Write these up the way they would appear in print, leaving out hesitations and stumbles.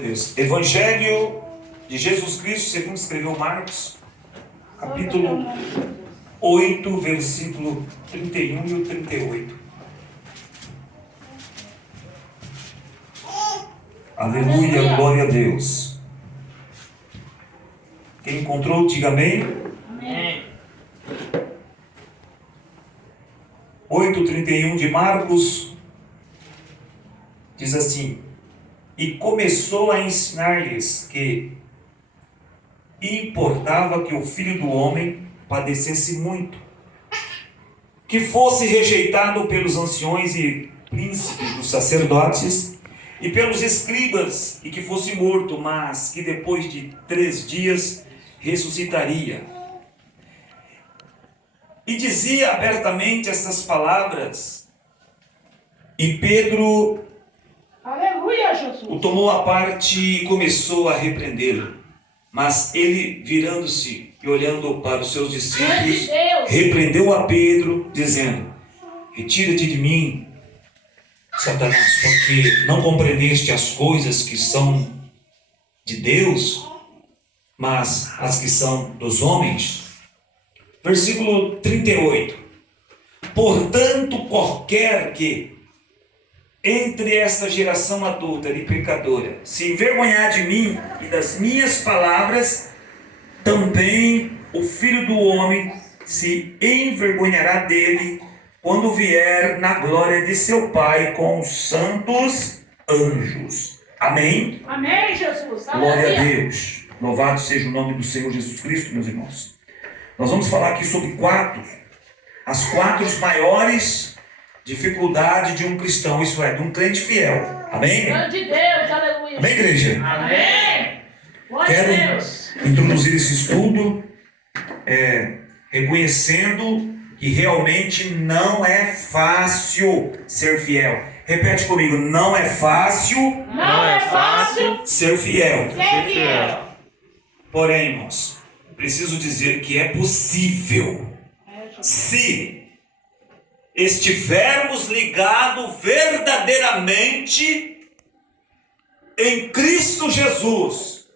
Deus. Evangelho de Jesus Cristo, segundo escreveu Marcos, capítulo 8, versículo 31 e o 38. Aleluia, glória a Deus. Quem encontrou, diga amém. Amém. 8:31 de Marcos diz assim: e começou a ensinar-lhes que importava que o Filho do Homem padecesse muito, que fosse rejeitado pelos anciões e príncipes dos sacerdotes e pelos escribas, e que fosse morto, mas que depois de 3 dias ressuscitaria. E dizia abertamente essas palavras, e Pedro Aleluia, Jesus. o tomou à parte e começou a repreendê-lo. Mas ele, virando-se e olhando para os seus discípulos, repreendeu a Pedro, dizendo: retira-te de mim, Satanás, porque não compreendeste as coisas que são de Deus, mas as que são dos homens. Versículo 38. Portanto, qualquer que entre esta geração adúltera e pecadora se envergonhar de mim e das minhas palavras, também o Filho do Homem se envergonhará dele quando vier na glória de seu Pai com os santos anjos. Amém? Amém, Jesus. Glória a Aleluia. Deus. Louvado seja o nome do Senhor Jesus Cristo, meus irmãos. Nós vamos falar aqui sobre as 4 maiores dificuldades de um cristão, isso é, de um crente fiel. Amém? Glória de Deus. Aleluia. Amém, igreja? Amém. Glória Quero a Deus. introduzir esse estudo reconhecendo que realmente não é fácil ser fiel. Repete comigo: não é fácil Não é fácil ser fiel. ser fiel. Porém, irmãos, preciso dizer que é possível se estivermos ligados verdadeiramente em Cristo Jesus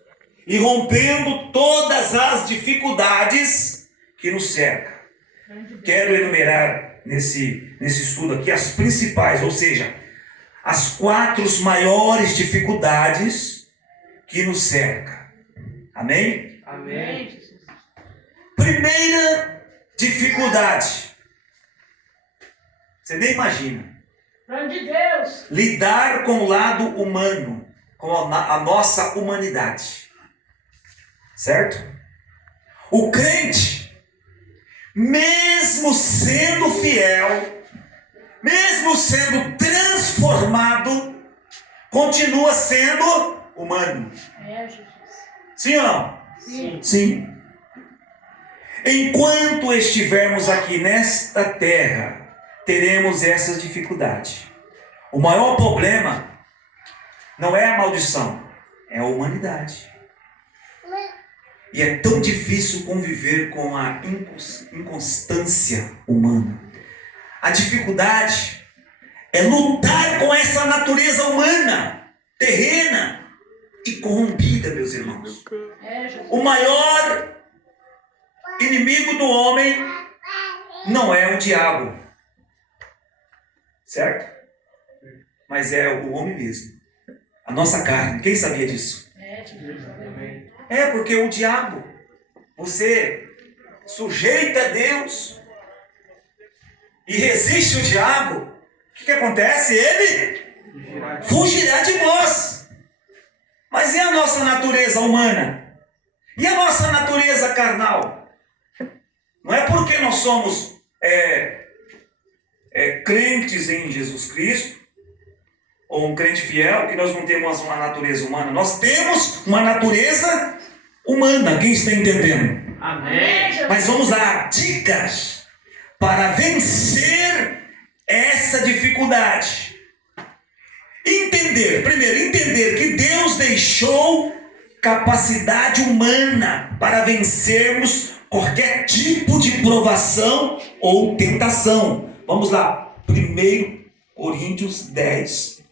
e rompendo todas as dificuldades que nos cercam. Quero enumerar nesse estudo aqui as principais, ou seja, as 4 maiores dificuldades que nos cercam. Amém? Amém, Jesus. Primeira dificuldade. Você nem imagina. Glória de Deus. Lidar com o lado humano, com a nossa humanidade. Certo? O crente, mesmo sendo fiel, mesmo sendo transformado, continua sendo humano. É, Jesus. Sim ou não? Sim. Sim. Enquanto estivermos aqui nesta terra, teremos essas dificuldades. O maior problema não é a maldição, é a humanidade. E é tão difícil conviver com a inconstância humana. A dificuldade é lutar com essa natureza humana, terrena e corrompida, meus irmãos. É, Jesus. O maior inimigo do homem não é o diabo, certo? Mas é o homem mesmo, a nossa carne. Quem sabia disso? É, Jesus. Aleluia. É porque o diabo, você sujeita a Deus e resiste o diabo, o que acontece? Ele fugirá de nós. Mas e a nossa natureza humana? E a nossa natureza carnal? Não é porque nós somos crentes em Jesus Cristo, ou um crente fiel, que nós não temos uma natureza humana. Nós temos uma natureza humana. Quem está entendendo? Amém, Jesus. Mas vamos lá, dicas para vencer essa dificuldade. Primeiro, entender que Deus deixou capacidade humana para vencermos qualquer tipo de provação ou tentação. Vamos lá, 1 Coríntios 10,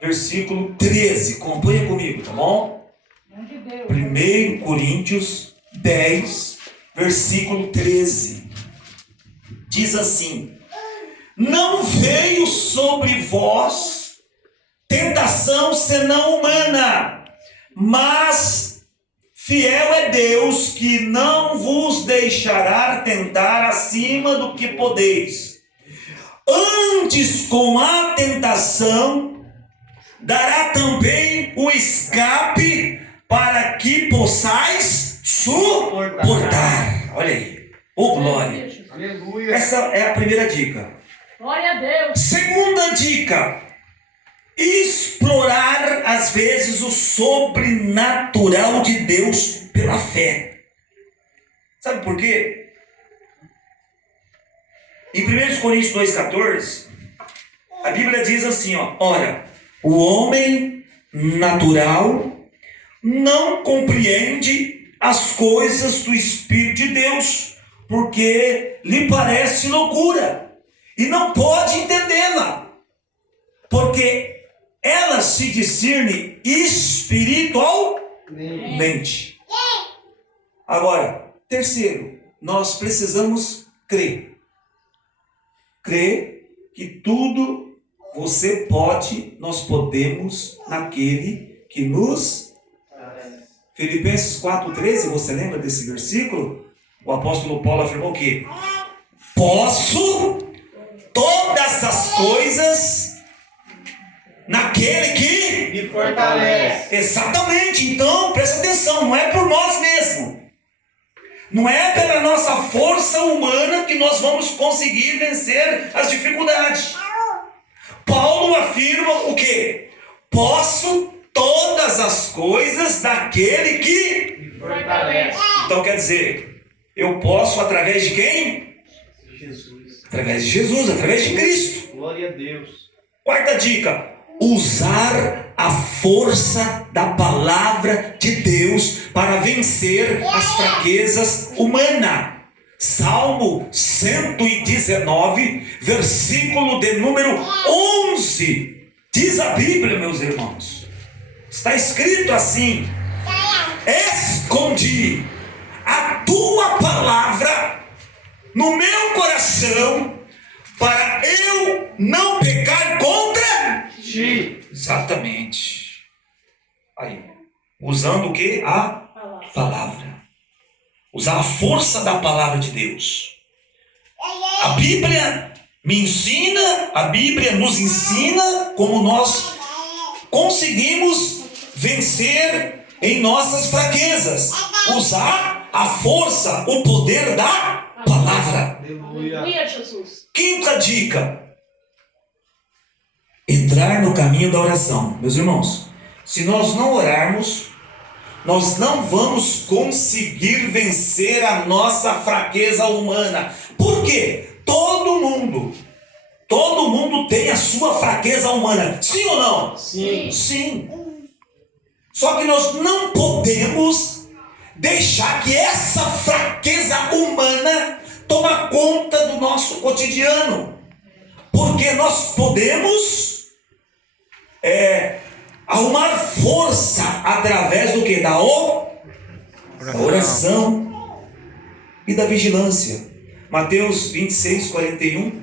versículo 13. Acompanha comigo, tá bom? 1 Coríntios 10, versículo 13. Diz assim: não veio sobre vós tentação senão humana, mas fiel é Deus, que não vos deixará tentar acima do que podeis. Antes, com a tentação, dará também o escape para que possais suportar. Olha aí. Oh, glória. Aleluia. Essa é a primeira dica. Glória a Deus. Segunda dica: explorar às vezes o sobrenatural de Deus pela fé. Sabe por quê? Em 1 Coríntios 2,14, a Bíblia diz assim, ó: ora, o homem natural não compreende as coisas do Espírito de Deus, porque lhe parece loucura, e não pode entendê-la, porque ela se discerne espiritualmente. Agora, terceiro, nós precisamos crer. Crer que tudo você pode, nós podemos naquele que nos... Filipenses 4,13, você lembra desse versículo? O apóstolo Paulo afirmou que posso todas as coisas naquele que me fortalece. Exatamente. Então, presta atenção, não é por nós mesmos. Não é pela nossa força humana que nós vamos conseguir vencer as dificuldades. Paulo afirma o quê? Posso todas as coisas daquele que Me fortalece. Então quer dizer, eu posso através de quem? Jesus. Através de Jesus, através de Cristo. Glória a Deus. Quarta dica: usar a força da palavra de Deus para vencer as fraquezas humanas. Salmo 119, versículo de número 11. Diz a Bíblia, meus irmãos, está escrito assim: escondi a tua palavra no meu coração, para eu não pecar contra Ti. Exatamente. Aí, usando o que? A palavra. Usar a força da palavra de Deus. A Bíblia me ensina, a Bíblia nos ensina como nós conseguimos vencer em nossas fraquezas. Usar a força, o poder da palavra. Aleluia. Aleluia, Jesus. Quinta dica: entrar no caminho da oração. Meus irmãos, se nós não orarmos, nós não vamos conseguir vencer a nossa fraqueza humana. Por quê? Todo mundo tem a sua fraqueza humana. Sim ou não? Sim. Sim. Só que nós não podemos deixar que essa fraqueza humana tome conta do nosso cotidiano. Porque nós podemos arrumar força através do que? Da oração e da vigilância. Mateus 26, 41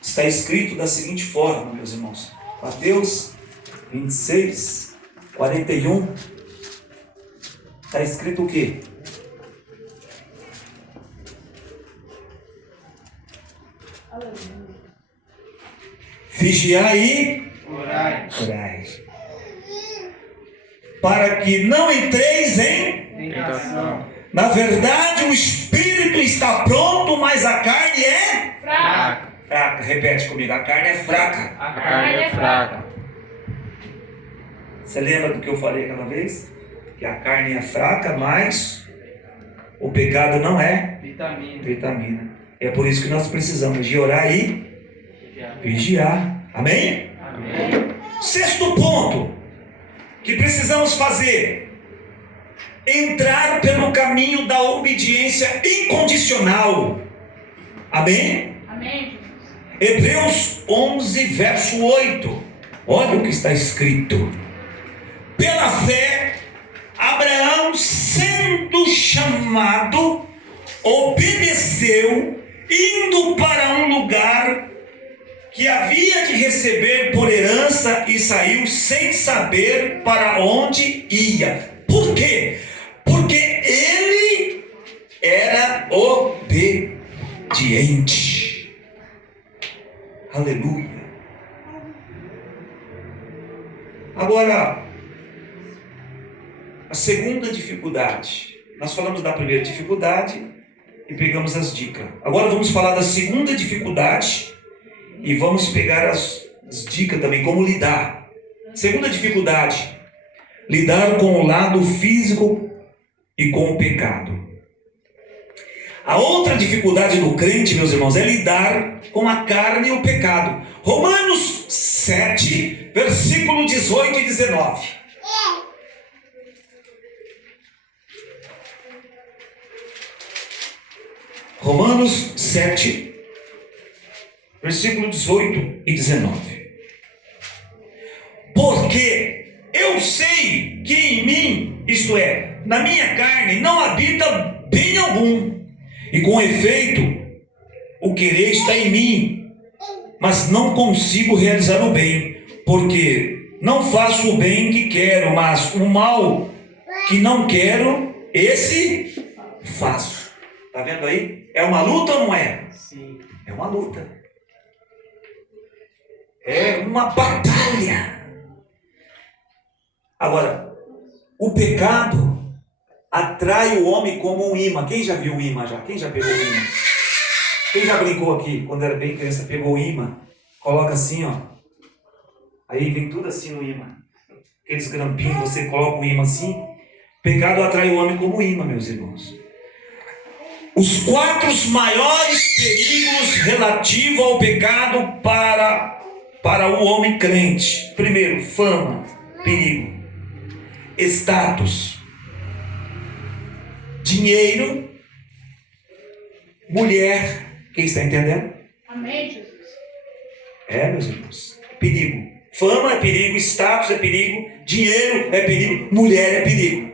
está escrito da seguinte forma, meus irmãos. Mateus 26, 41 está escrito o quê? Vigiai e Orai. orai, para que não entreis em... Tentação. Na verdade, o espírito está pronto, mas a carne é Fraca. fraca. Repete comigo: a carne é fraca. A carne é fraca. Você lembra do que eu falei aquela vez? Que a carne é fraca, mas o pecado não é Vitamina. vitamina. É por isso que nós precisamos de orar e vigiar. Amém? Amém. Sexto ponto que precisamos fazer: entrar pelo caminho da obediência incondicional. Amém? Amém. Hebreus 11, verso 8. Olha o que está escrito. Pela fé, Abraão, sendo chamado, obedeceu, indo para um lugar que havia de receber por herança, e saiu sem saber para onde ia. Por quê? Porque ele era obediente. Aleluia. Agora, a segunda dificuldade. Nós falamos da primeira dificuldade e pegamos as dicas. Agora vamos falar da segunda dificuldade e vamos pegar as dicas também, como lidar. Segunda dificuldade: lidar com o lado físico e com o pecado. A outra dificuldade do crente, meus irmãos, é lidar com a carne e o pecado. Romanos 7, versículo 18 e 19. Romanos 7, versículo 18 e 19. Porque eu sei que em mim, isto é, na minha carne, não habita bem algum. E com efeito, o querer está em mim, mas não consigo realizar o bem, porque não faço o bem que quero, mas o mal que não quero, esse faço. Está vendo aí? É uma luta ou não é? Sim. É uma luta. É uma batalha. Agora, o pecado atrai o homem como um imã. Quem já viu o imã já? Quem já pegou o imã? Quem já brincou aqui, quando era bem criança, pegou o imã? Coloca assim, ó. Aí vem tudo assim no imã. Aqueles grampinhos, você coloca o imã assim. Pecado atrai o homem como imã, meus irmãos. Os 4 maiores perigos relativos ao pecado para o homem crente. Primeiro, fama, perigo. Status, dinheiro, mulher. Quem está entendendo? Amém, Jesus. Meus irmãos, perigo. Fama é perigo, status é perigo, dinheiro é perigo, mulher é perigo.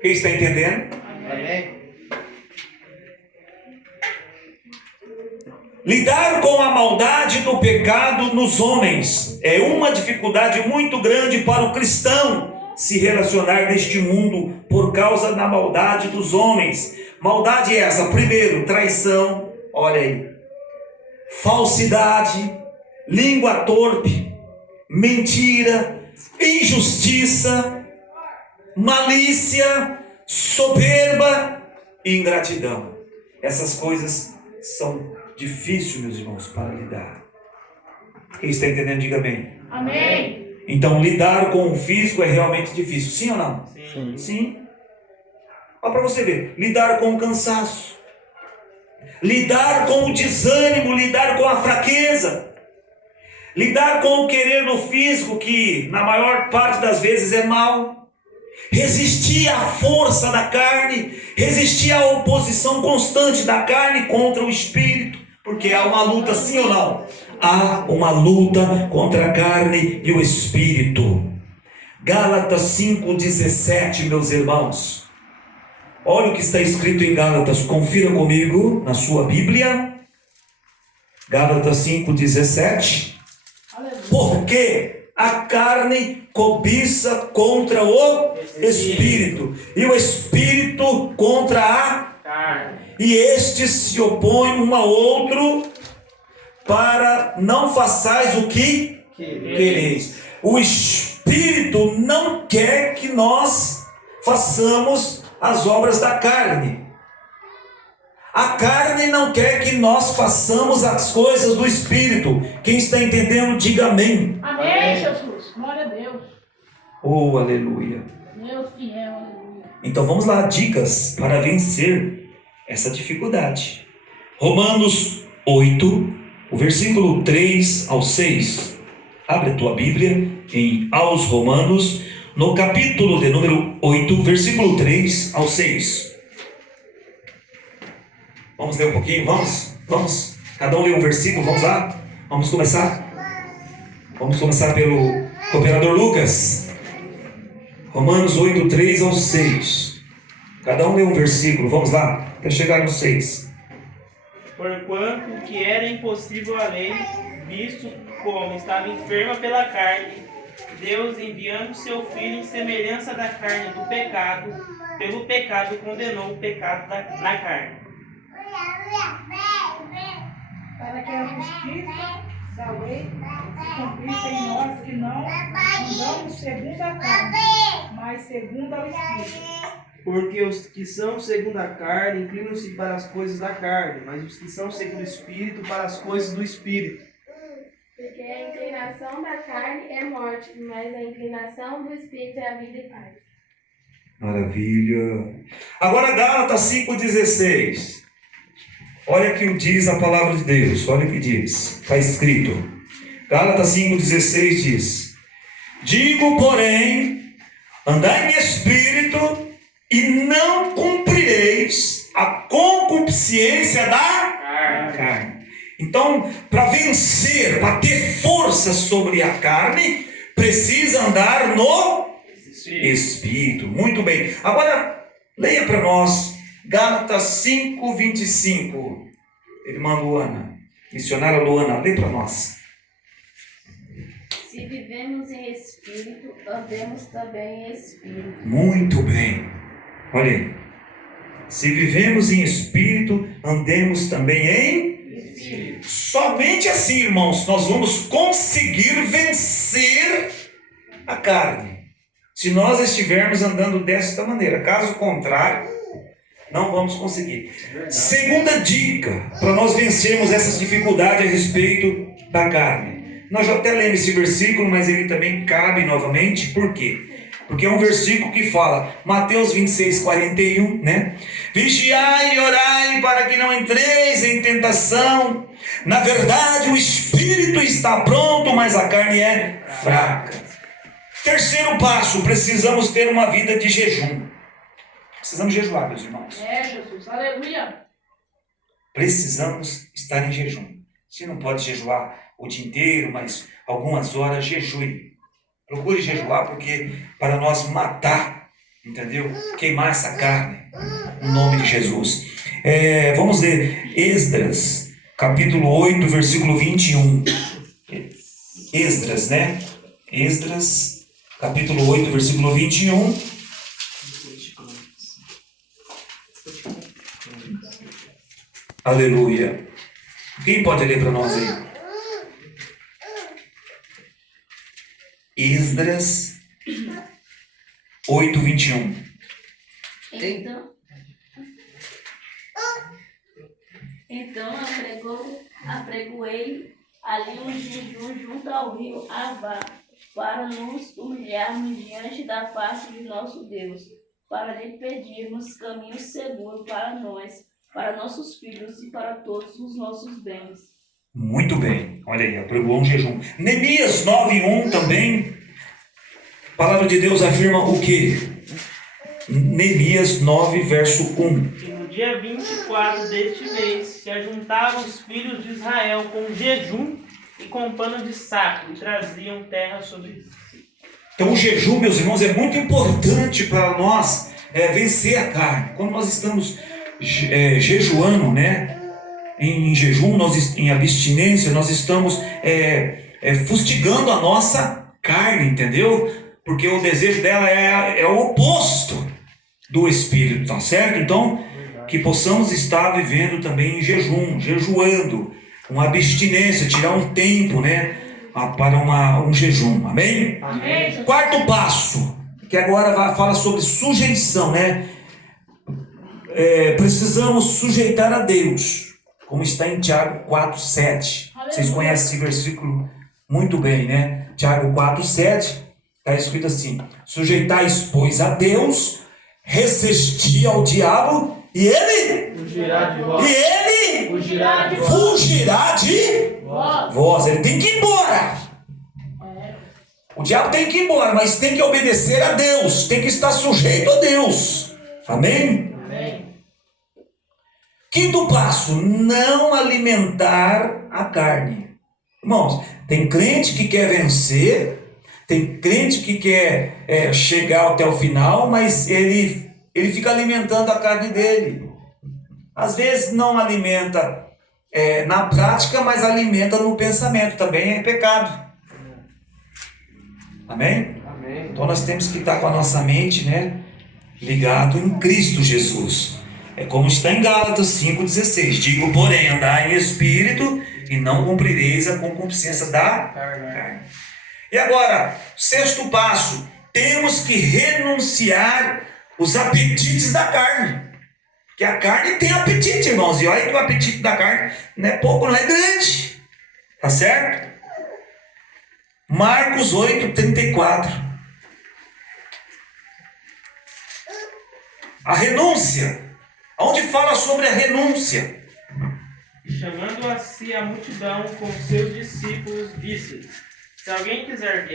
Quem está entendendo? Amém. Lidar com a maldade do pecado nos homens é uma dificuldade muito grande para o cristão se relacionar neste mundo por causa da maldade dos homens. Maldade é essa: primeiro, traição, olha aí, falsidade, língua torpe, mentira, injustiça, malícia, soberba e ingratidão. Essas coisas são difíceis, meus irmãos, para lidar. Quem está entendendo, diga amém. Amém. Então, lidar com o físico é realmente difícil, sim ou não? Sim. Sim. Olha para você ver, lidar com o cansaço, lidar com o desânimo, lidar com a fraqueza, lidar com o querer do físico, que na maior parte das vezes é mal, resistir à força da carne, resistir à oposição constante da carne contra o espírito, porque há uma luta, sim ou não? Há uma luta contra a carne e o espírito. Gálatas 5,17, meus irmãos. Olha o que está escrito em Gálatas, confira comigo na sua Bíblia. Gálatas 5,17. Porque a carne cobiça contra o espírito, e o espírito contra a carne, e estes se opõem um ao outro, para não façais o que quereis. O espírito não quer que nós façamos as obras da carne. A carne não quer que nós façamos as coisas do espírito. Quem está entendendo, diga amém. Amém, Jesus. Glória a Deus. Oh, aleluia. Deus fiel, aleluia. Então vamos lá, dicas para vencer essa dificuldade. Romanos 8, o versículo 3 ao 6. Abre a tua Bíblia em Aos Romanos, no capítulo de número 8, versículo 3 ao 6. Vamos ler um pouquinho? Vamos? Cada um lê um versículo, vamos lá? Vamos começar? Vamos começar pelo cooperador Lucas. Romanos 8, 3 ao 6. Cada um lê um versículo, vamos lá, até chegar no 6. Porquanto o que era impossível à lei, visto como estava enferma pela carne, Deus, enviando seu Filho em semelhança da carne do pecado, pelo pecado condenou o pecado na carne. Para que a justiça da lei se cumprisse em nós que não andamos segundo a carne, mas segundo o Espírito. Porque os que são segundo a carne inclinam-se para as coisas da carne, mas os que são segundo o Espírito para as coisas do Espírito. Porque a inclinação da carne é morte, mas a inclinação do Espírito é a vida e paz. Maravilha. Agora Gálatas 5,16. Olha o que diz a palavra de Deus. Olha o que diz. Está escrito. Gálatas 5,16 diz: digo, porém, andai em espírito e não cumprireis a concupiscência da carne. Então, para vencer, para ter força sobre a carne, precisa andar no Espírito. Muito bem. Agora, leia para nós Gálatas 5:25. Irmã Luana, missionária Luana, lê para nós. Se vivemos em espírito, andemos também em espírito. Muito bem. Olha aí. Se vivemos em espírito, andemos também em Espírito. Somente assim, irmãos, nós vamos conseguir vencer a carne. Se nós estivermos andando desta maneira. Caso contrário, não vamos conseguir. Segunda dica para nós vencermos essas dificuldades a respeito da carne. Nós já até lemos esse versículo, mas ele também cabe novamente. Por quê? Porque é um versículo que fala, Mateus 26:41, né? Vigiai e orai para que não entreis em tentação. Na verdade, o espírito está pronto, mas a carne é fraca. Terceiro passo, precisamos ter uma vida de jejum. Precisamos jejuar, meus irmãos. É, Jesus. Aleluia. Precisamos estar em jejum. Se não pode jejuar o dia inteiro, mas algumas horas, jejue. Procure jejuar, porque para nós matar, entendeu? Queimar essa carne, no nome de Jesus. Vamos ler Esdras, capítulo 8, versículo 21. Esdras, né? Esdras, capítulo 8, versículo 21. Aleluia. Quem pode ler para nós aí? Esdras 8, 21. Então apregoei ali um jejum junto ao rio Avá, para nos humilharmos diante da face de nosso Deus, para lhe pedirmos caminho seguro para nós, para nossos filhos e para todos os nossos bens. Muito bem, olha aí, apregou um jejum. Neemias 9:1 também, a palavra de Deus afirma o quê? Neemias 9, verso 1. E no dia 24 deste mês se ajuntavam os filhos de Israel com jejum e com pano de saco, e traziam terra sobre si. Então o jejum, meus irmãos, é muito importante para nós vencer a carne. Quando nós estamos jejuando, né? Em jejum, em abstinência, nós estamos fustigando a nossa carne, entendeu? Porque o desejo dela é o oposto do Espírito, tá certo? Então, que possamos estar vivendo também em jejum, jejuando, uma abstinência, tirar um tempo, né? Para um jejum, amém? Amém. Quarto passo, que agora fala sobre sujeição, né? Precisamos sujeitar a Deus, como está em Tiago 4:7. Vocês conhecem esse versículo muito bem, né? Tiago 4:7, está escrito assim: sujeitais, pois, a Deus, resistir ao diabo, e ele fugirá de vós. Ele tem que ir embora. O diabo tem que ir embora, mas tem que obedecer a Deus, tem que estar sujeito a Deus. Amém? Quinto passo, não alimentar a carne. Irmãos, Tem crente que quer vencer, tem crente que quer chegar até o final, mas ele fica alimentando a carne dele. Às vezes não alimenta na prática, mas alimenta no pensamento. Também é pecado. Amém? Amém. Então nós temos que estar com a nossa mente, né, ligado em Cristo Jesus. É como está em Gálatas 5,16. Digo, porém, andai em espírito e não cumprireis a concupiscência da carne. E agora, sexto passo, temos que renunciar os apetites da carne. Porque a carne tem apetite, irmãos. E olha que o apetite da carne não é pouco, não é grande. Tá certo? Marcos 8,34. A renúncia. Onde fala sobre a renúncia? Chamando a si a multidão com seus discípulos, disse: se alguém quiser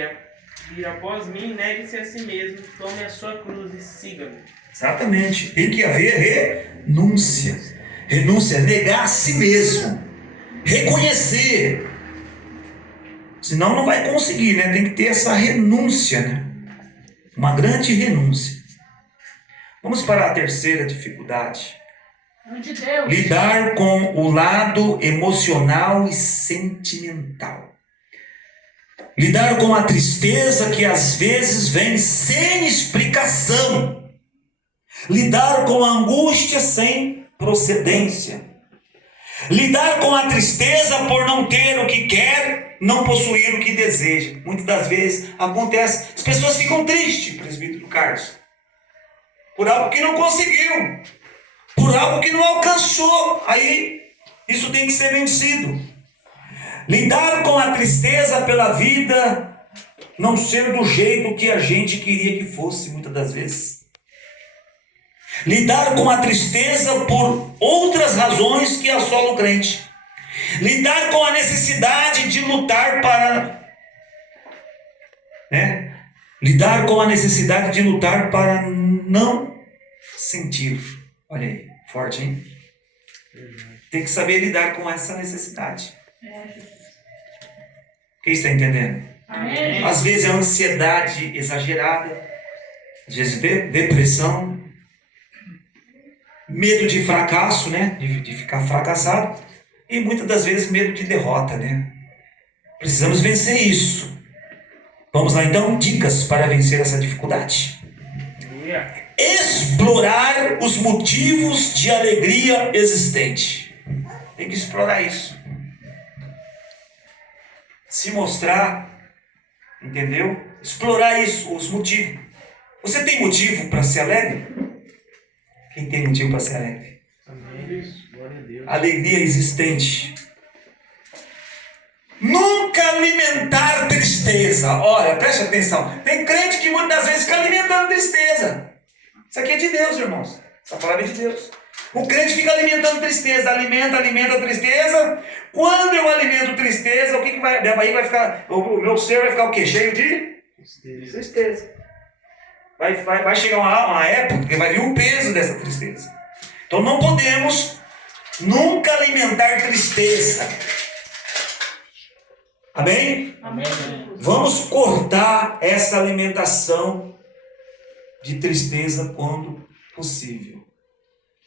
vir após mim, negue-se a si mesmo, tome a sua cruz e siga-me. Exatamente. Tem que haver renúncia. Renúncia é negar a si mesmo. Reconhecer. Senão não vai conseguir, né? Tem que ter essa renúncia, né? Uma grande renúncia. Vamos para a terceira dificuldade. De Deus. Lidar com o lado emocional e sentimental. Lidar com a tristeza que às vezes vem sem explicação. Lidar com a angústia sem procedência. Lidar com a tristeza por não ter o que quer, não possuir o que deseja. Muitas das vezes acontece, as pessoas ficam tristes, presbítero Carlos, por algo que não conseguiu, por algo que não alcançou. Aí isso tem que ser vencido. Lidar com a tristeza pela vida não ser do jeito que a gente queria que fosse, muitas das vezes. Lidar com a tristeza por outras razões que assolam o crente. Lidar com a necessidade de lutar para... Lidar com a necessidade de lutar para não sentir. Olha aí, forte, hein? Tem que saber lidar com essa necessidade. Quem está entendendo? Amém. Às vezes é ansiedade exagerada, às vezes depressão, medo de fracasso, né? De ficar fracassado, e muitas das vezes medo de derrota, né? Precisamos vencer isso. Vamos lá então, dicas para vencer essa dificuldade. Explorar os motivos de alegria existente. Tem que explorar isso. Se mostrar, entendeu? Explorar isso, os motivos. Você tem motivo para ser alegre? Quem tem motivo para ser alegre? Glória a Deus. Alegria existente. Nunca alimentar tristeza. Olha, preste atenção. Tem crente que muitas vezes fica alimentando tristeza. Isso aqui é de Deus, irmãos. Essa palavra é de Deus. O crente fica alimentando tristeza. Alimenta a tristeza. Quando eu alimento tristeza, o que vai? Minha barriga vai ficar. O meu ser vai ficar o quê? Cheio de tristeza. Vai chegar uma época que vai vir o peso dessa tristeza. Então não podemos nunca alimentar tristeza. Amém? Amém. Vamos cortar essa alimentação de tristeza quando possível.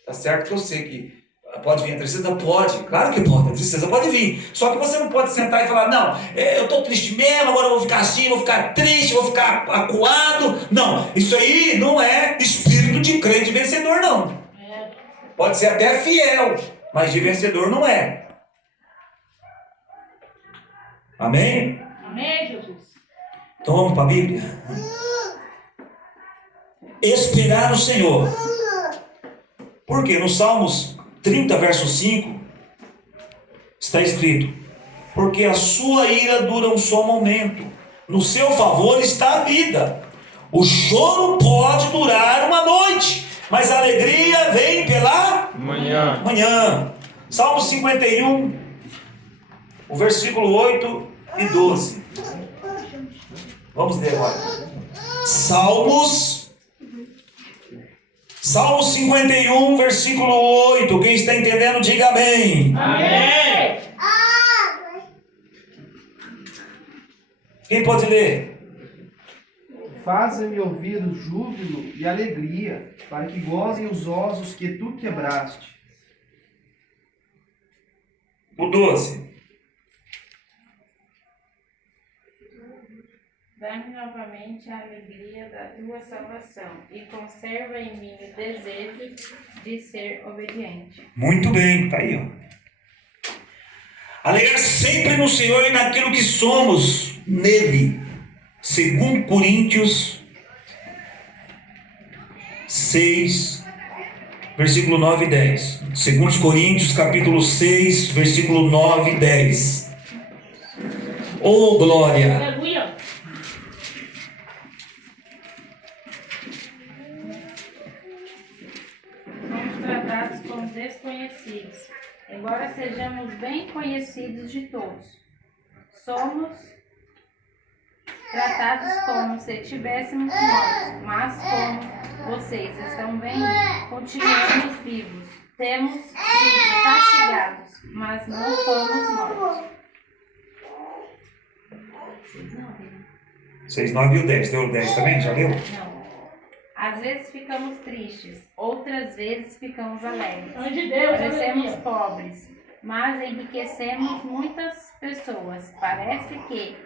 Tá certo que eu sei que pode vir a tristeza? Pode, claro que pode, a tristeza pode vir. Só que você não pode sentar e falar, não, eu estou triste mesmo, agora eu vou ficar assim, vou ficar triste, vou ficar acuado. Não, isso aí não é espírito de crente vencedor, não. Pode ser até fiel, mas de vencedor não é. Amém? Amém, Jesus. Então vamos para a Bíblia. Esperar no Senhor. Porque no Salmos 30, verso 5, está escrito: porque a sua ira dura um só momento, no seu favor está a vida. O choro pode durar uma noite, mas a alegria vem pela manhã. Salmo 51, o versículo 8 e 12. Vamos ler agora. Salmos 51, versículo 8. Quem está entendendo, diga amém. Amém. Quem pode ler? Faze-me ouvir o júbilo e alegria, para que gozem os ossos que tu quebraste. O 12. Dá-me novamente a alegria da tua salvação e conserva em mim o desejo de ser obediente. Muito bem, tá aí, ó. Alegrar sempre no Senhor e naquilo que somos nele. 2 Coríntios 6, versículo 9 e 10. 2 Coríntios, capítulo 6, versículo 9 e 10. Oh, glória! Aleluia. Somos tratados como desconhecidos, embora sejamos bem conhecidos de todos. Somos tratados como se estivéssemos mortos, mas como vocês estão bem, continuamos vivos. Temos sido castigados, mas não fomos mortos. 6, 9 e o 10. Deu o 10 também? Já leu? Não. Às vezes ficamos tristes, outras vezes ficamos alegres. Nome de Deus, Parecemos aleluia. pobres, mas enriquecemos muitas pessoas. Parece que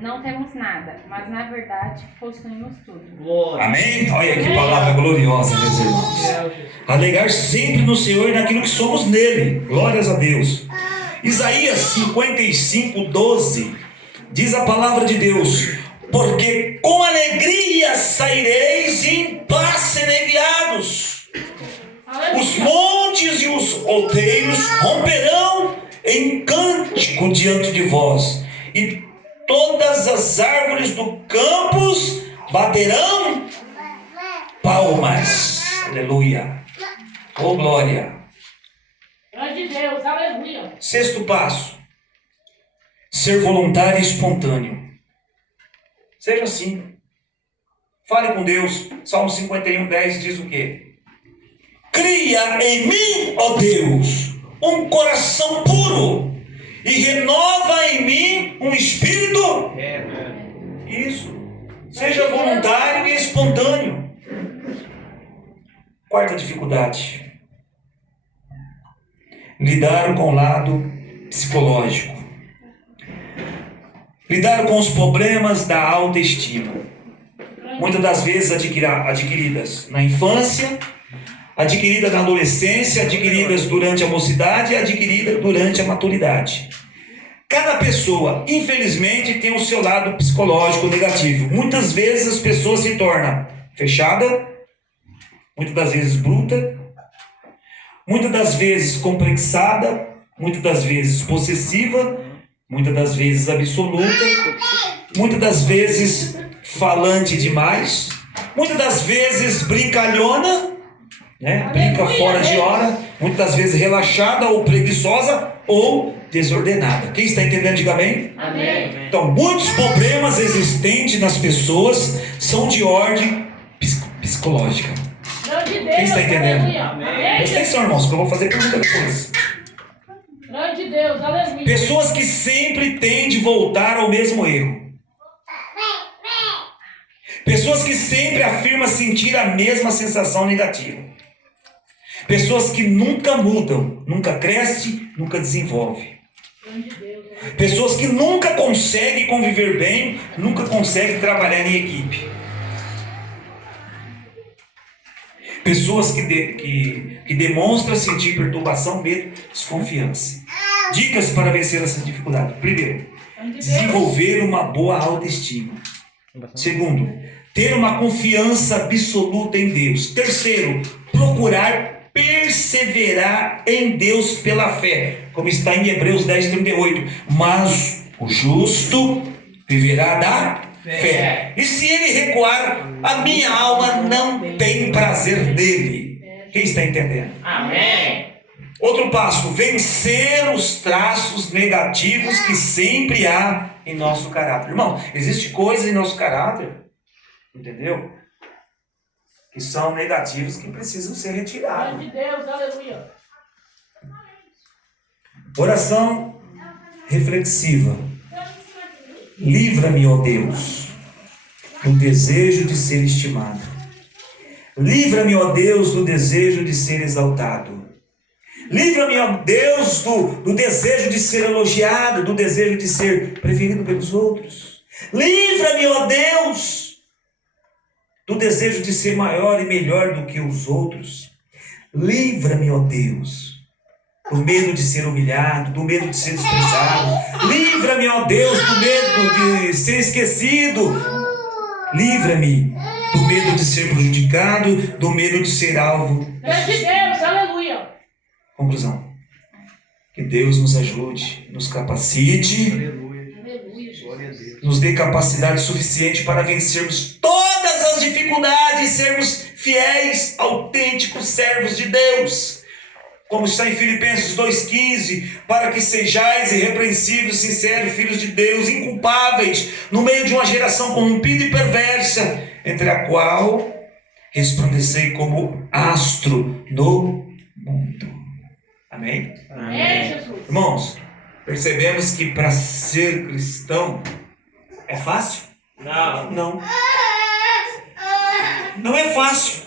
não temos nada, mas na verdade possuímos tudo. Glória. Amém? Olha que palavra gloriosa, meus irmãos. Alegar sempre no Senhor e naquilo que somos nele. Glórias a Deus. Isaías 55, 12 diz a palavra de Deus: porque com alegria saireis e em paz serei guiados. Os montes e os outeiros romperão em cântico diante de vós, e todas as árvores do campo baterão palmas. Aleluia. Oh, glória. Nome de Deus, aleluia. 6º passo: ser voluntário e espontâneo. Seja assim. Fale com Deus. Salmo 51, 10 diz o quê? Cria em mim, ó Deus, um coração puro e renova em mim um espírito. Isso. Seja voluntário e espontâneo. 4ª dificuldade: lidar com o lado psicológico. Lidar com os problemas da autoestima. Muitas das vezes adquiridas na infância, adquiridas na adolescência, adquiridas durante a mocidade e adquiridas durante a maturidade. Cada pessoa, infelizmente, tem o seu lado psicológico negativo. Muitas vezes as pessoas se tornam fechada, muitas das vezes bruta, muitas das vezes complexada, muitas das vezes possessiva, muitas das vezes absoluta, muitas das vezes falante demais, muitas das vezes brincalhona, né? Brinca fora de hora, muitas das vezes relaxada ou preguiçosa ou desordenada. Quem está entendendo, diga amém. Amém. Então, muitos problemas existentes nas pessoas são de ordem psicológica. Nome de Deus, Quem está entendendo? aleluia. Presta atenção, irmãos, que eu vou fazer pergunta depois. Nome de Deus, aleluia. Pessoas que sempre têm de voltar ao mesmo erro. Pessoas que sempre afirmam sentir a mesma sensação negativa. Pessoas que nunca mudam, nunca crescem, nunca desenvolvem. Pessoas que nunca conseguem conviver bem, nunca conseguem trabalhar em equipe. Pessoas que demonstram sentir perturbação, medo, desconfiança. Dicas para vencer essa dificuldade. Primeiro, desenvolver uma boa autoestima. Segundo, ter uma confiança absoluta em Deus. Terceiro, procurar perseverar em Deus pela fé, como está em Hebreus 10:38. Mas o justo viverá da fé. E se ele recuar, a minha alma não tem prazer nele. Quem está entendendo? Amém. Outro passo: vencer os traços negativos que sempre há em nosso caráter. Irmão, existe coisas em nosso caráter, entendeu? Que são negativos, que precisam ser retirados. Nome de Deus, aleluia. Oração reflexiva. Livra-me, ó Deus, do desejo de ser estimado. Livra-me, ó Deus, do desejo de ser exaltado. Livra-me, ó Deus, do desejo de ser elogiado, do desejo de ser preferido pelos outros. Livra-me, ó Deus, do desejo de ser maior e melhor do que os outros. Livra-me, ó Deus, do medo de ser humilhado, do medo de ser desprezado. Livra-me, ó Deus, do medo de ser esquecido. Livra-me do medo de ser prejudicado, do medo de ser alvo. Deus de Deus, aleluia. Conclusão. Que Deus nos ajude, nos capacite, Aleluia. Glória a Deus. nos dê capacidade suficiente para vencermos todas as dificuldades, sermos fiéis, autênticos servos de Deus. Como está em Filipenses 2,15, para que sejais irrepreensíveis, sinceros, filhos de Deus, inculpáveis, no meio de uma geração corrompida e perversa, entre a qual resplandecei como astro no mundo. Amém? É, Jesus. Irmãos, percebemos que para ser cristão é fácil? Não. Não. Não é fácil.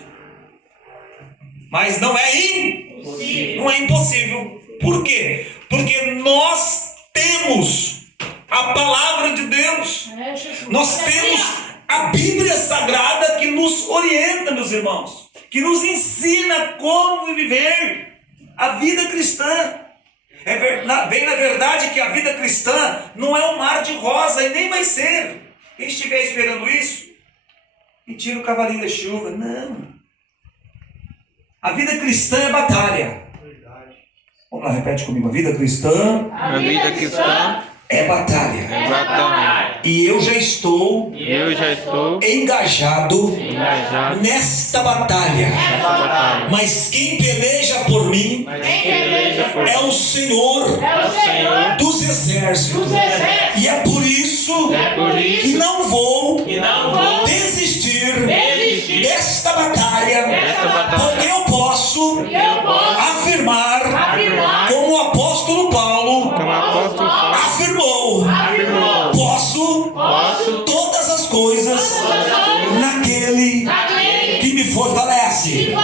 Mas não é não é impossível. Por quê? Porque nós temos a palavra de Deus. É, Jesus. Nós temos a Bíblia Sagrada que nos orienta, meus irmãos, que nos ensina como viver a vida cristã. Bem na verdade que a vida cristã não é um mar de rosa e nem vai ser. Quem estiver esperando isso, e tira o cavalinho da chuva. Não. A vida cristã é batalha. Vamos lá, repete comigo. A vida cristã A vida cristã é batalha. é batalha. E eu já estou Eu já estou engajado engajado nesta batalha. nessa batalha. Mas quem peleja por mim Mas quem peleja por é o Senhor É o Senhor dos exércitos. dos exércitos. E é por isso é por isso que não vou Que não vou desistir Desistir desta batalha, desta batalha. porque eu posso eu posso afirmar, afirmar como o apóstolo Paulo Como apóstolo Paulo afirmou, afirmou, posso todas as coisas naquele que me fortalece.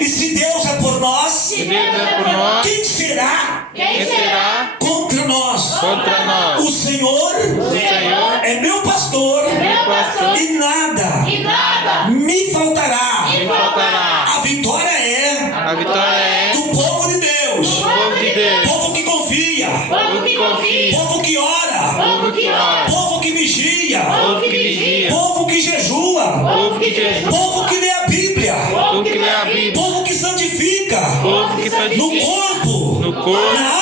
E se Deus é por nós, se Deus é por nós, quem será quem será contra nós? contra nós? O Senhor Senhor é meu pastor meu pastor, e nada me faltará. me faltará. A vitória é A vitória é do povo de Deus, do povo de Deus, povo que confia, povo que confia, povo que ora, povo que ora, povo que vigia, povo que vigia, povo que jejua, povo que jejua, povo que lê a Bíblia, povo que lê a Bíblia, povo que santifica povo que no santifica corpo, no corpo, na